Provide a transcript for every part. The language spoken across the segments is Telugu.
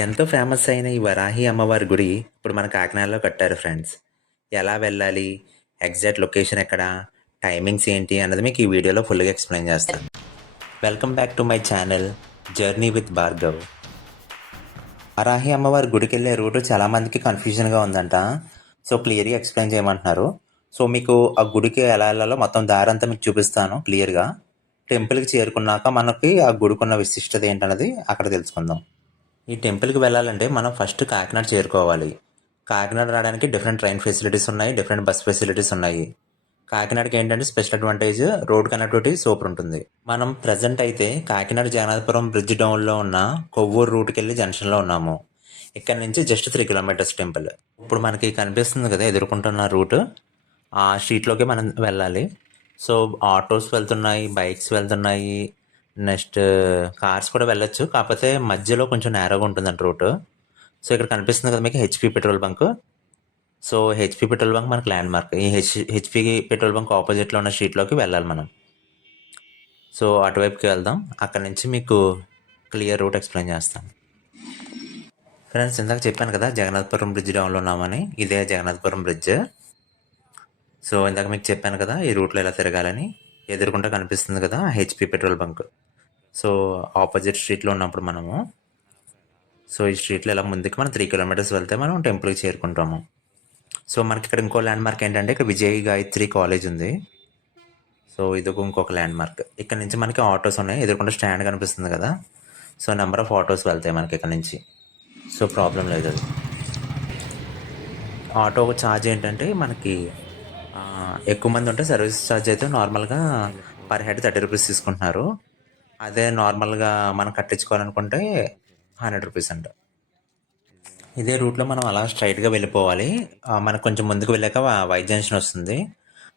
ఎంతో ఫేమస్ అయిన ఈ వరాహి అమ్మవారి గుడి ఇప్పుడు మన కాకినాడలో కట్టారు ఫ్రెండ్స్. ఎలా వెళ్ళాలి? ఎగ్జాక్ట్ లొకేషన్ ఎక్కడ? టైమింగ్స్ ఏంటి? అన్నది మీకు ఈ వీడియోలో ఫుల్‌గా ఎక్స్‌ప్లెయిన్ చేస్తాను. Welcome back to my channel journey with Bhargav. Varahi అమ్మవారి గుడికెళ్ళే రూట్ చాలామందికి కన్‌ఫ్యూజన్‌గా ఉందంట. సో, క్లియర్‌గా ఎక్స్‌ప్లెయిన్ చేయమంటున్నారు. సో, మీకు ఆ గుడికి ఎలా ఎళ్ళాలో మొత్తం దారంతా మీకు చూపిస్తాను క్లియర్‌గా. టెంపుల్‌కి చేరుకున్నాక మనకి ఆ గుడికున్న విశిష్టత ఏంటన్నది అక్కడ తెలుసుకుందాం. ఈ టెంపుల్‌కి వెళ్ళాలంటే మనం ఫస్ట్ కాకినాడ చేరుకోవాలి. కాకినాడ రావడానికి డిఫరెంట్ ట్రైన్ ఫెసిలిటీస్ ఉన్నాయి. డిఫరెంట్ బస్ ఫెసిలిటీస్ ఉన్నాయి. కాకినాడకి ఏంటంటే special advantage road connectivity super ఉంటుంది. మనం ప్రెజెంట్ అయితే కాకినాడ జగన్నాథపురం బ్రిడ్జ్ డౌన్‌లో ఉన్న కొవ్వూరు రూట్‌కెళ్ళి జంక్షన్‌లో ఉన్నాము. ఇక్కడ నుంచి జస్ట్ 3 కిలోమీటర్స్ టెంపుల్. ఇప్పుడు మనకి కనిపిస్తుంది కదా ఎదుర్కొంటున్న రూట్. ఆ స్ట్రీట్‌లోకి మనం వెళ్ళాలి. సో, ఆటోస్ వెళ్తున్నాయి, బైక్స్ వెళ్తున్నాయి. నెక్స్ట్ కార్స్ కూడా వెళ్ళొచ్చు. కాకపోతే మధ్యలో కొంచెం నేరోగా ఉంటుందంట రూటు. సో, ఇక్కడ కనిపిస్తుంది కదా మీకు HP petrol bunk. So, HP petrol bunk మనకు ల్యాండ్‌మార్క్. ఈ హెచ్‌పీ పెట్రోల్ బంక్ ఆపోజిట్‌లో ఉన్న స్ట్రీట్‌లోకి వెళ్ళాలి మనం. సో, అటువైపుకి వెళ్దాం. అక్కడి నుంచి మీకు క్లియర్ రూట్ ఎక్స్‌ప్లెయిన్ చేస్తాను. ఫ్రెండ్స్ ఇందాక చెప్పాను కదా జగన్నాథపురం బ్రిడ్జ్ డౌన్‌లో ఉన్నామని. ఇదే జగన్నాథపురం బ్రిడ్జ్. సో, ఇందాక మీకు చెప్పాను కదా ఈ రూట్‌లో ఎలా తిరగాలని. ఎదురుగుండా కనిపిస్తుంది కదా HP petrol bunk. So, opposite స్ట్రీట్‌లో ఉన్నప్పుడు మనము. సో, ఈ స్ట్రీట్‌లో ఇలా ముందుకు మనం 3 కిలోమీటర్స్ వెళ్తే మనం టెంపుల్‌కి చేరుకుంటాము. సో, మనకి ఇక్కడ ఇంకో ల్యాండ్‌మార్క్ ఏంటంటే ఇక్కడ విజయ్ గాయత్రి కాలేజ్ ఉంది. సో, ఇదిగో ఇంకొక ల్యాండ్‌మార్క్. ఇక్కడ నుంచి మనకి ఆటోస్ ఉన్నాయి. ఎదురుగుండా స్టాండ్ కనిపిస్తుంది కదా! సో, నంబర్ ఆఫ్ ఆటోస్ వెళ్తాయి మనకి ఇక్కడ నుంచి. సో, ప్రాబ్లమ్ లేదు అది. ఆటో ఛార్జ్ ఏంటంటే మనకి ఎక్కువ మంది ఉంటే సర్వీస్ ఛార్జ్ అయితే నార్మల్‌గా పర్ హెడ్ 30 రూపీస్ తీసుకుంటున్నారు. అదే నార్మల్‌గా మనం కట్టించుకోవాలనుకుంటే 100 రూపీస్ అంట. ఇదే రూట్‌లో మనం అలా స్ట్రెయిట్‌గా వెళ్ళిపోవాలి. మనకు కొంచెం ముందుకు వెళ్ళాక వై జంక్షన్ వస్తుంది.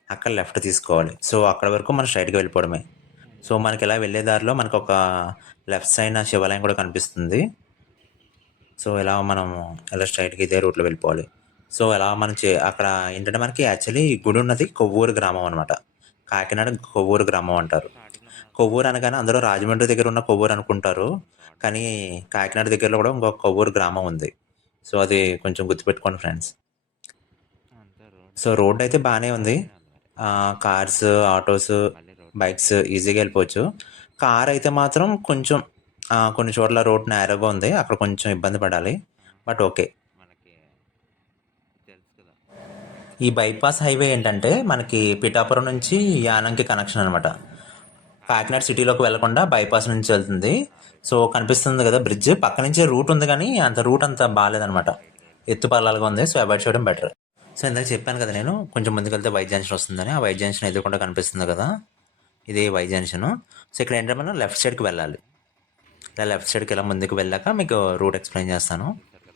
అక్కడ లెఫ్ట్ తీసుకోవాలి. సో, అక్కడి వరకు మనం స్ట్రెయిట్‌గా వెళ్ళిపోవడమే. సో, మనకి ఇలా వెళ్ళే దారిలో మనకొక లెఫ్ట్ సైడ్‌న శివాలయం కూడా కనిపిస్తుంది. సో, ఇలా మనము ఇలా స్ట్రెయిట్‌గా ఇదే రూట్‌లో వెళ్ళిపోవాలి. సో, ఎలా మనం అక్కడ ఏంటంటే మనకి యాక్చువల్లీ గుడి ఉన్నది కొవ్వూరు గ్రామం అనమాట. కాకినాడ కొవ్వూరు గ్రామం అంటారు. కొవ్వూరు అనగానే అందరూ రాజమండ్రి దగ్గర ఉన్న కొవ్వూరు అనుకుంటారు. కానీ కాకినాడ దగ్గరలో కూడా ఇంకొక కొవ్వూరు గ్రామం ఉంది. సో, అది కొంచెం గుర్తుపెట్టుకోండి ఫ్రెండ్స్. సో, రోడ్డయితే బానే ఉంది. కార్స్, ఆటోస్, బైక్స్ ఈజీగా వెళ్ళిపోవచ్చు. కారైతే మాత్రం కొంచెం కొన్ని చోట్ల రోడ్ నేరోగా ఉంది. అక్కడ కొంచెం ఇబ్బంది పడాలి. But okay. ఈ బైపాస్ హైవే ఏంటంటే మనకి పిఠాపురం నుంచి యానంకి కనెక్షన్ అనమాట. కాకినాడ సిటీలోకి వెళ్లకుండా బైపాస్ నుంచి వెళ్తుంది. సో, కనిపిస్తుంది కదా బ్రిడ్జ్. పక్క నుంచే రూట్ ఉంది కానీ అంత రూట్ అంత బాలేదనమాట. ఎత్తు పల్లాలుగా ఉంది. సో, అవాయిడ్ చేయడం బెటర్. సో, ఇందాక చెప్పాను కదా నేను కొంచెం ముందుకెళ్తే వై జంక్షన్ వస్తుందని. ఆ వై జంక్షన్ ఎదురుకుండా కనిపిస్తుంది కదా! ఇదే వై జంక్షను. సో, ఇక్కడ ఏంటంటే మనం లెఫ్ట్ సైడ్‌కి వెళ్ళాలి. ఇలా లెఫ్ట్ సైడ్‌కి ఇలా ముందుకు వెళ్ళాక మీకు రూట్ ఎక్స్‌ప్లెయిన్ చేస్తాను.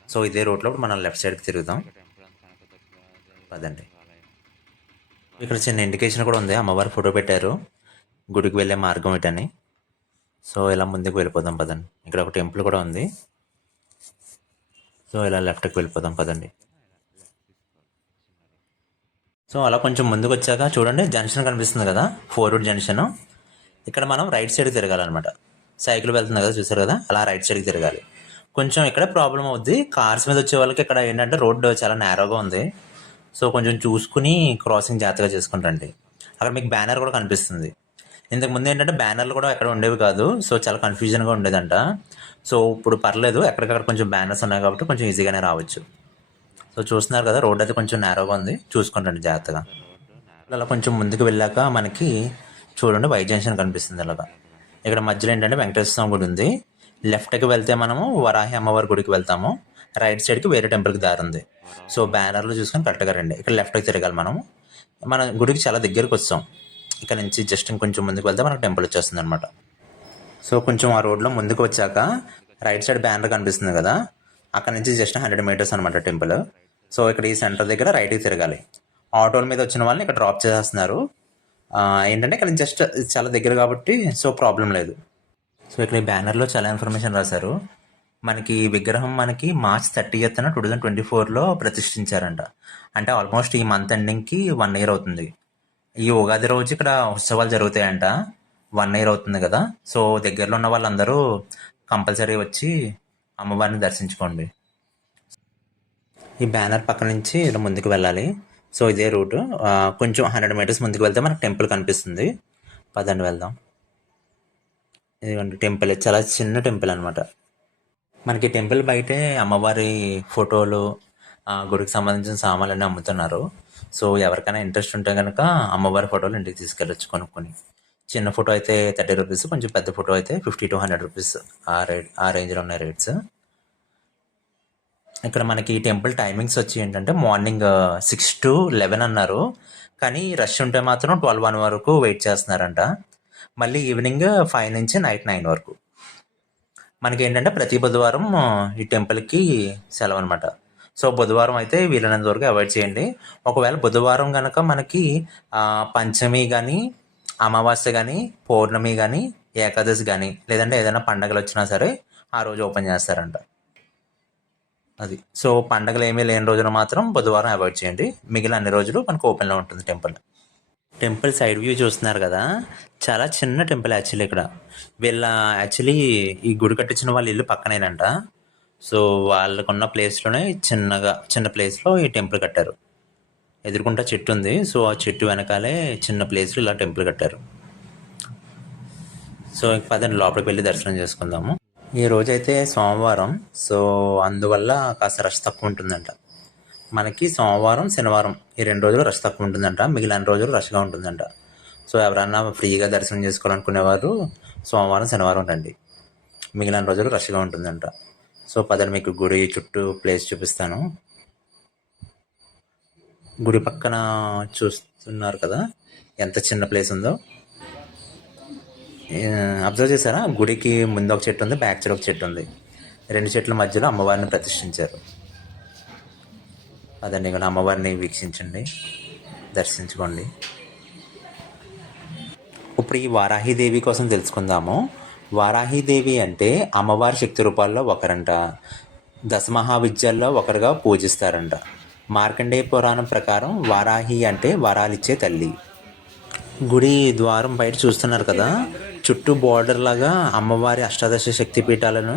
సో, ఇదే రూట్‌లో మనం లెఫ్ట్ సైడ్‌కి తిరుగుదాం. పదండి. ఇక్కడ చిన్న ఇండికేషన్ కూడా ఉంది. అమ్మవారి ఫోటో పెట్టారు. గుడికి వెళ్ళే మార్గం ఇటని. సో, ఇలా ముందుకు వెళ్ళిపోదాం పదండి. ఇక్కడ ఒక టెంపుల్ కూడా ఉంది. సో, ఇలా లెఫ్ట్‌కి వెళ్ళిపోదాం పదండి. సో, అలా కొంచెం ముందుకొచ్చాక చూడండి జంక్షన్ కనిపిస్తుంది కదా! 4 రూట్ జంక్షను. ఇక్కడ మనం రైట్ సైడ్‌కి తిరగాలనమాట. సైకిల్ వెళ్తుంది కదా! చూసారు కదా! అలా రైట్ సైడ్‌కి తిరగాలి. కొంచెం ఇక్కడే ప్రాబ్లమ్ అవుద్ది. కార్స్ మీద వచ్చే వాళ్ళకి ఇక్కడ ఏంటంటే రోడ్డు చాలా నేరోగా ఉంది. సో, కొంచెం చూసుకొని క్రాసింగ్ జాగ్రత్తగా చేసుకొని రండి. అక్కడ మీకు బ్యానర్ కూడా కనిపిస్తుంది. ఇంతకుముందు ఏంటంటే బ్యానర్లు కూడా ఎక్కడ ఉండేవి కాదు. సో, చాలా కన్‌ఫ్యూజన్‌గా ఉండేదంట. సో, ఇప్పుడు పర్లేదు. ఎక్కడికక్కడ కొంచెం బ్యానర్స్ ఉన్నాయి కాబట్టి కొంచెం ఈజీగానే రావచ్చు. సో, చూస్తున్నారు కదా! రోడ్ అయితే కొంచెం నేరోగా ఉంది. చూసుకొని రండి జాగ్రత్తగా. అలా కొంచెం ముందుకు వెళ్ళాక మనకి చూడండి వై జంక్షన్ కనిపిస్తుంది ఇలాగా. ఇక్కడ మధ్యలో ఏంటంటే వెంకటేశ్వర స్వామి గుడి ఉంది. లెఫ్ట్‌కి వెళ్తే మనము వరాహి అమ్మవారి గుడికి వెళ్తాము. రైట్ సైడ్‌కి వేరే టెంపుల్‌కి దారి ఉంది. సో, బ్యానర్‌లు చూసుకొని కరెక్ట్‌గా రండి. ఇక్కడ లెఫ్ట్‌కి తిరగాలి మనము. మన గుడికి చాలా దగ్గరకొచ్చాం. ఇక్కడ నుంచి జస్ట్ ఇంకొంచెం ముందుకు వెళ్తే మనకు టెంపుల్ వచ్చేస్తుందనమాట. సో, కొంచెం ఆ రోడ్‌లో ముందుకు వచ్చాక రైట్ సైడ్ బ్యానర్ కనిపిస్తుంది కదా! అక్కడ నుంచి జస్ట్ 100 మీటర్స్ అనమాట టెంపుల్. సో, ఇక్కడ ఈ సెంటర్ దగ్గర రైట్‌కి తిరగాలి. ఆటోల మీద వచ్చిన వాళ్ళని ఇక్కడ డ్రాప్ చేసేస్తున్నారు. ఏంటంటే ఇక్కడ జస్ట్ చాలా దగ్గర కాబట్టి సో, ప్రాబ్లమ్ లేదు. సో, ఇక్కడ ఈ బ్యానర్‌లో చాలా ఇన్ఫర్మేషన్ రాశారు. మనకి ఈ విగ్రహం మనకి మార్చ్ 30థ్ 2024లో ప్రతిష్ఠించారంట. అంటే ఆల్మోస్ట్ ఈ మంత్ ఎండింగ్‌కి 1 ఇయర్ అవుతుంది. ఈ ఉగాది రోజు ఇక్కడ ఉత్సవాలు జరుగుతాయంట. 1 ఇయర్ అవుతుంది కదా! సో, దగ్గరలో ఉన్న వాళ్ళందరూ కంపల్సరీ వచ్చి అమ్మవారిని దర్శించుకోండి. ఈ బ్యానర్ పక్క నుంచి ఇలా ముందుకు వెళ్ళాలి. సో ఇదే రూటు. కొంచెం 100 మీటర్స్ ముందుకు వెళ్తే మనకు టెంపుల్ కనిపిస్తుంది. పదండి వెళ్దాం. ఇదిగోండి టెంపుల్, చాలా చిన్న టెంపుల్ అనమాట. మనకి టెంపుల్ బయటే అమ్మవారి ఫోటోలు, గుడికి సంబంధించిన సామాన్లన్నీ అమ్ముతున్నారు. సో ఎవరికైనా ఇంట్రెస్ట్ ఉంటే కనుక అమ్మవారి ఫోటోలు ఇంటికి తీసుకెళ్ళొచ్చు కొనుక్కొని. చిన్న ఫోటో అయితే 30 రూపీస్, కొంచెం పెద్ద ఫోటో అయితే 50 to 100 రూపీస్. ఆ రేంజ్లో ఉన్నాయి రేట్స్. ఇక్కడ మనకి టెంపుల్ టైమింగ్స్ వచ్చి ఏంటంటే మార్నింగ్ 6 to 11 అన్నారు, కానీ రష్ ఉంటే మాత్రం 12 వరకు వెయిట్ చేస్తున్నారంట. మళ్ళీ ఈవినింగ్ 5 నుంచి నైట్ 9 వరకు. మనకి ఏంటంటే ప్రతి బుధవారం ఈ టెంపుల్కి సెలవు అనమాట. సో బుధవారం అయితే వీలైనంత వరకు అవాయిడ్ చేయండి. ఒకవేళ బుధవారం కనుక మనకి పంచమి కానీ, అమావాస్య కానీ, పౌర్ణమి కానీ, ఏకాదశి కానీ, లేదంటే ఏదైనా పండగలు వచ్చినా సరే ఆ రోజు ఓపెన్ చేస్తారంట. అది. సో పండగలు ఏమీ లేని రోజున మాత్రం బుధవారం అవాయిడ్ చేయండి. మిగిలిన అన్ని రోజులు మనకు ఓపెన్లో ఉంటుంది టెంపుల్. టెంపుల్ సైడ్ వ్యూ చూస్తున్నారు కదా, చాలా చిన్న టెంపుల్ యాక్చువల్లీ. ఇక్కడ యాక్చువల్లీ ఈ గుడి కట్టించిన వాళ్ళ ఇల్లు పక్కనేనంట. సో వాళ్ళకున్న ప్లేస్లోనే చిన్న ప్లేస్లో ఈ టెంపుల్ కట్టారు. ఎదురుకుంటా చెట్టు ఉంది. సో ఆ చెట్టు వెనకాలే చిన్న ప్లేస్లో ఇలా టెంపుల్ కట్టారు. సో ఇంక పదండి లోపలికి వెళ్ళి దర్శనం చేసుకుందాము. ఈ రోజైతే సోమవారం, సో అందువల్ల కాస్త రష్ తక్కువ ఉంటుందంట. మనకి సోమవారం, శనివారం ఈ 2 రోజులు రష్ తక్కువ ఉంటుందంట. మిగిలిన రోజులు రష్గా ఉంటుందంట. సో ఎవరన్నా ఫ్రీగా దర్శనం చేసుకోవాలనుకునేవారు సోమవారం, శనివారం రండి. మిగిలిన రోజులు రష్గా ఉంటుందంట. సో పదండి మీకు గుడి చుట్టూ ప్లేస్ చూపిస్తాను. గుడి పక్కన చూస్తున్నారు కదా ఎంత చిన్న ప్లేస్ ఉందో. అబ్జర్వ్ చేశారా? గుడికి ముందు ఒక చెట్టు ఉంది, బ్యాక్ సైడ్ ఒక చెట్టు ఉంది. 2 చెట్ల మధ్యలో అమ్మవారిని ప్రతిష్ఠించారు. అదండి, ఇక్కడ అమ్మవారిని వీక్షించండి, దర్శించుకోండి. ఇప్పుడు ఈ వారాహీదేవి కోసం తెలుసుకుందాము. వారాహీదేవి అంటే అమ్మవారి శక్తి రూపాల్లో ఒకరంట. దశమహావిద్యల్లో ఒకరుగా పూజిస్తారంట. మార్కండేయ పురాణం ప్రకారం వారాహి అంటే వరాలిచ్చే తల్లి. గుడి ద్వారం బయట చూస్తున్నారు కదా, చుట్టూ బార్డర్ లాగా అమ్మవారి అష్టాదశ శక్తి పీఠాలను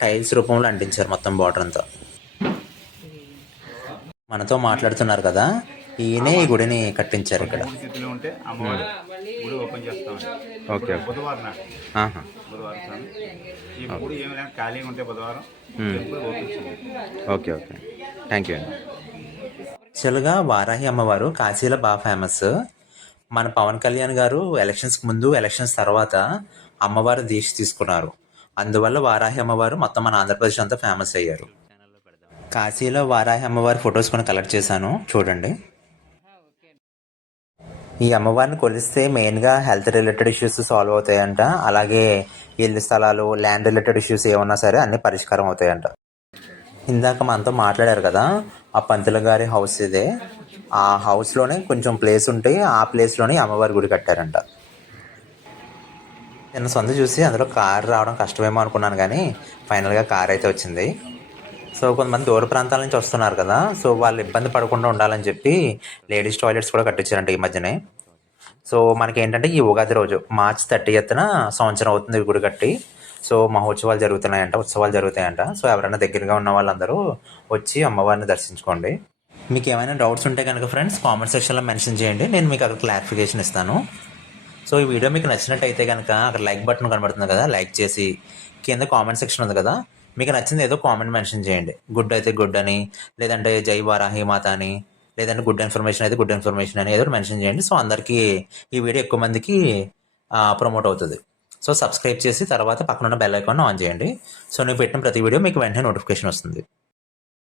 టైల్స్ రూపంలో అంటించారు మొత్తం బార్డర్ అంతా. మనతో మాట్లాడుతున్నారు కదా, ఈయనే ఈ గుడిని కట్టించారు ఇక్కడ. Okay okay okay, thank you అండి. యాక్చువల్గా వారాహి అమ్మవారు కాశీలో బాగా ఫేమస్. మన పవన్ కళ్యాణ్ గారు ఎలక్షన్స్కి ముందు, ఎలక్షన్స్ తర్వాత అమ్మవారు దీక్ష తీసుకున్నారు. అందువల్ల వారాహి అమ్మవారు మొత్తం మన ఆంధ్రప్రదేశ్ అంతా ఫేమస్ అయ్యారు. కాశీలో వారాహి అమ్మవారి ఫొటోస్ కూడా కలెక్ట్ చేశాను, చూడండి. ఈ అమ్మవారిని కొలిస్తే మెయిన్గా హెల్త్ రిలేటెడ్ ఇష్యూస్ సాల్వ్ అవుతాయంట. అలాగే ఇల్లు స్థలాలు, ల్యాండ్ రిలేటెడ్ ఇష్యూస్ ఏమన్నా సరే అన్నీ పరిష్కారం అవుతాయంట. ఇందాక మనతో మాట్లాడారు కదా, ఆ పంతుల గారి హౌస్ ఇదే. ఆ హౌస్లోనే కొంచెం ప్లేస్ ఉంటే ఆ ప్లేస్లోనే అమ్మవారి గుడి కట్టారంట. నేను సొంత చూసి అందులో కారు రావడం కష్టమేమో అనుకున్నాను, కానీ ఫైనల్గా కార్ అయితే వచ్చింది. సో కొంతమంది దూర ప్రాంతాల నుంచి వస్తున్నారు కదా, సో వాళ్ళు ఇబ్బంది పడకుండా ఉండాలని చెప్పి లేడీస్ టాయిలెట్స్ కూడా కట్టించారంట ఈ మధ్యనే. సో మనకి ఏంటంటే ఈ ఉగాది రోజు March 30న సంవత్సరం అవుతుంది గుడి కట్టి. సో మహోత్సవాలు జరుగుతాయంట. సో ఎవరైనా దగ్గరగా ఉన్న వాళ్ళందరూ వచ్చి అమ్మవారిని దర్శించుకోండి. మీకు ఏమైనా డౌట్స్ ఉంటే కనుక ఫ్రెండ్స్ కామెంట్ సెక్షన్లో మెన్షన్ చేయండి, నేను మీకు అక్కడ క్లారిఫికేషన్ ఇస్తాను. సో ఈ వీడియో మీకు నచ్చినట్టయితే కనుక అక్కడ లైక్ బటన్ కనబడుతుంది కదా, లైక్ చేసి కింద కామెంట్ సెక్షన్ ఉంది కదా, మీకు నచ్చింది ఏదో కామెంట్ మెన్షన్ చేయండి. గుడ్ అయితే గుడ్ అని, లేదంటే జై వారాహి మాత అని, లేదంటే గుడ్ ఇన్ఫర్మేషన్ అయితే గుడ్ ఇన్ఫర్మేషన్ అని ఏదో మెన్షన్ చేయండి. సో అందరికీ ఈ వీడియో ఎక్కువ మందికి ప్రమోట్ అవుతుంది. సో సబ్స్క్రైబ్ చేసి తర్వాత పక్కన ఉన్న బెల్ ఐకాన్ ఆన్ చేయండి. సో నేను పెట్టిన ప్రతి వీడియో మీకు వెంటనే నోటిఫికేషన్ వస్తుంది.